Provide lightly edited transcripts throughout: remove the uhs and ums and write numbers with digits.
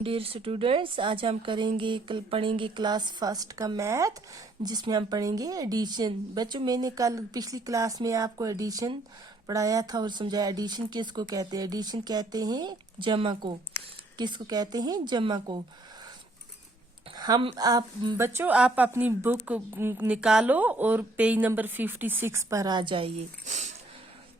Dear students, आज हम पढ़ेंगे क्लास फर्स्ट का मैथ, जिसमें हम पढ़ेंगे एडिशन। बच्चों, मैंने कल पिछली क्लास में आपको एडिशन पढ़ाया था और समझाया। एडिशन किसको कहते हैं? एडिशन कहते हैं जमा को। किसको कहते हैं? जमा को। बच्चों, आप अपनी बुक निकालो और पेज नंबर 56 पर आ जाइए।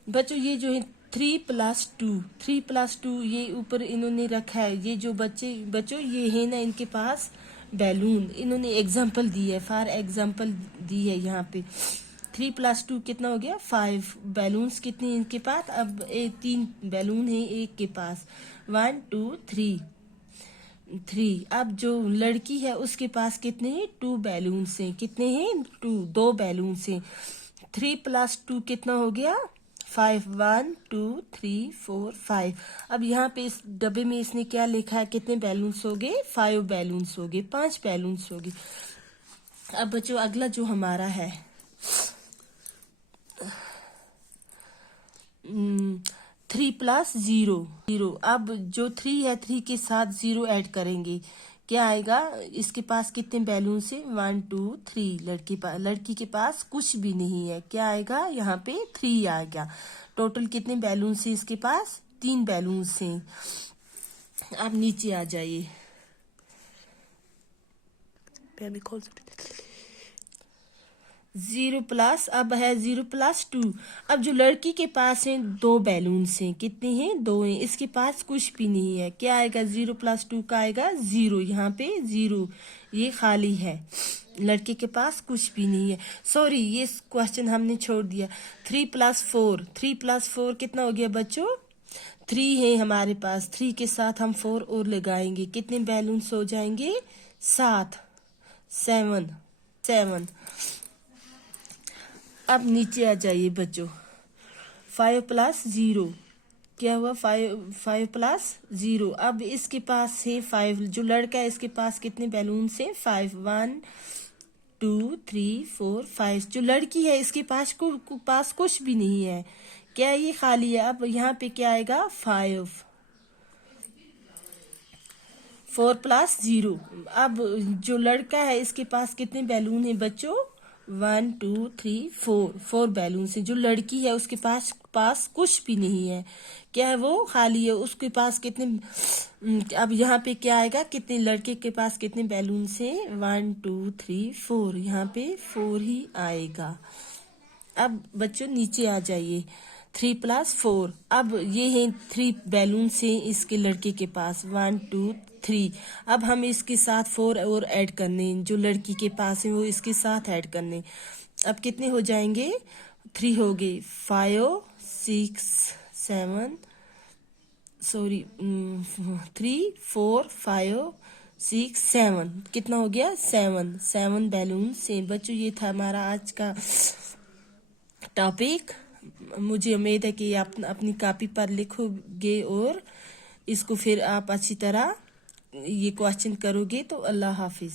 बच्चों, ये जो है 3+2 ये ऊपर इन्होंने रखा है। ये जो बच्चों ये है ना, इनके पास बैलून, इन्होंने एग्जाम्पल दी है, फॉर एग्जाम्पल दी है यहाँ पे। 3+2 कितना हो गया? 5। बैलून्स कितने इनके पास? अब 3 बैलून है एक के पास। 1 2 3। अब जो लड़की है उसके पास कितने हैं? 2 बैलून्स हैं। कितने हैं? 2 बैलून्स हैं। 3+2 कितना हो गया? 5। 1 2 3 4 5। अब यहाँ पे इस डब्बे में इसने क्या लिखा है? कितने बैलून्स हो गए? 5 बैलून्स हो गए, 5 बैलून्स हो गए। अब बच्चों, अगला जो हमारा है 3+0। अब जो 3 है, 3 के साथ 0 ऐड करेंगे, क्या आएगा? इसके पास कितने बैलून से? 1 2 3। लड़की के पास कुछ भी नहीं है। क्या आएगा? यहाँ पे 3 आ गया। टोटल कितने बैलून से इसके पास? 3 बैलून से। आप नीचे आ जाइए। 0 प्लस, अब है 0+2। अब जो लड़की के पास है 2 बैलून हैं। कितने हैं? 2 हैं। इसके पास कुछ भी नहीं है। क्या आएगा? 0+2 का आएगा 0। यहाँ पे 0, ये खाली है। लड़के के पास कुछ भी नहीं है। सॉरी, ये क्वेश्चन हमने छोड़ दिया। 3+4 कितना हो गया बच्चों? 3 है हमारे पास। 3 के साथ हम 4 और लगाएंगे। कितने बैलून्स हो जाएंगे? 7 7। अब नीचे आ जाइए बच्चों। 5+0 क्या हुआ? 5+0। अब इसके पास है 5। जो लड़का है इसके पास कितने बैलून से? 5। 1 2 3 4 5। जो लड़की है इसके पास कुछ भी नहीं है। क्या ये खाली है? अब यहाँ पे क्या आएगा? 5। 4+0। अब जो लड़का है इसके पास कितने बैलून है बच्चों? 1 2 3 4 बैलून से। जो लड़की है उसके पास कुछ भी नहीं है। क्या है? वो खाली है। उसके पास कितने? अब यहाँ पे क्या आएगा? कितने लड़के के पास कितने बैलून से? 1 2 3 4। यहाँ पे 4 ही आएगा। अब बच्चों नीचे आ जाइए। 3+4। अब ये है 3 बैलून से इसके लड़के के पास। 1 2 3। अब हम इसके साथ 4 और ऐड करने, जो लड़की के पास है वो इसके साथ ऐड करने। अब कितने हो जाएंगे? 3 हो गए। 5 6 7 सॉरी 3 4 5 6 7। कितना हो गया? 7 बैलून से। बच्चों, ये था हमारा आज का टॉपिक। मुझे उम्मीद है कि आप अपनी कॉपी पर लिखोगे और इसको फिर आप अच्छी तरह ये क्वेश्चन करोगे। तो अल्लाह हाफिज।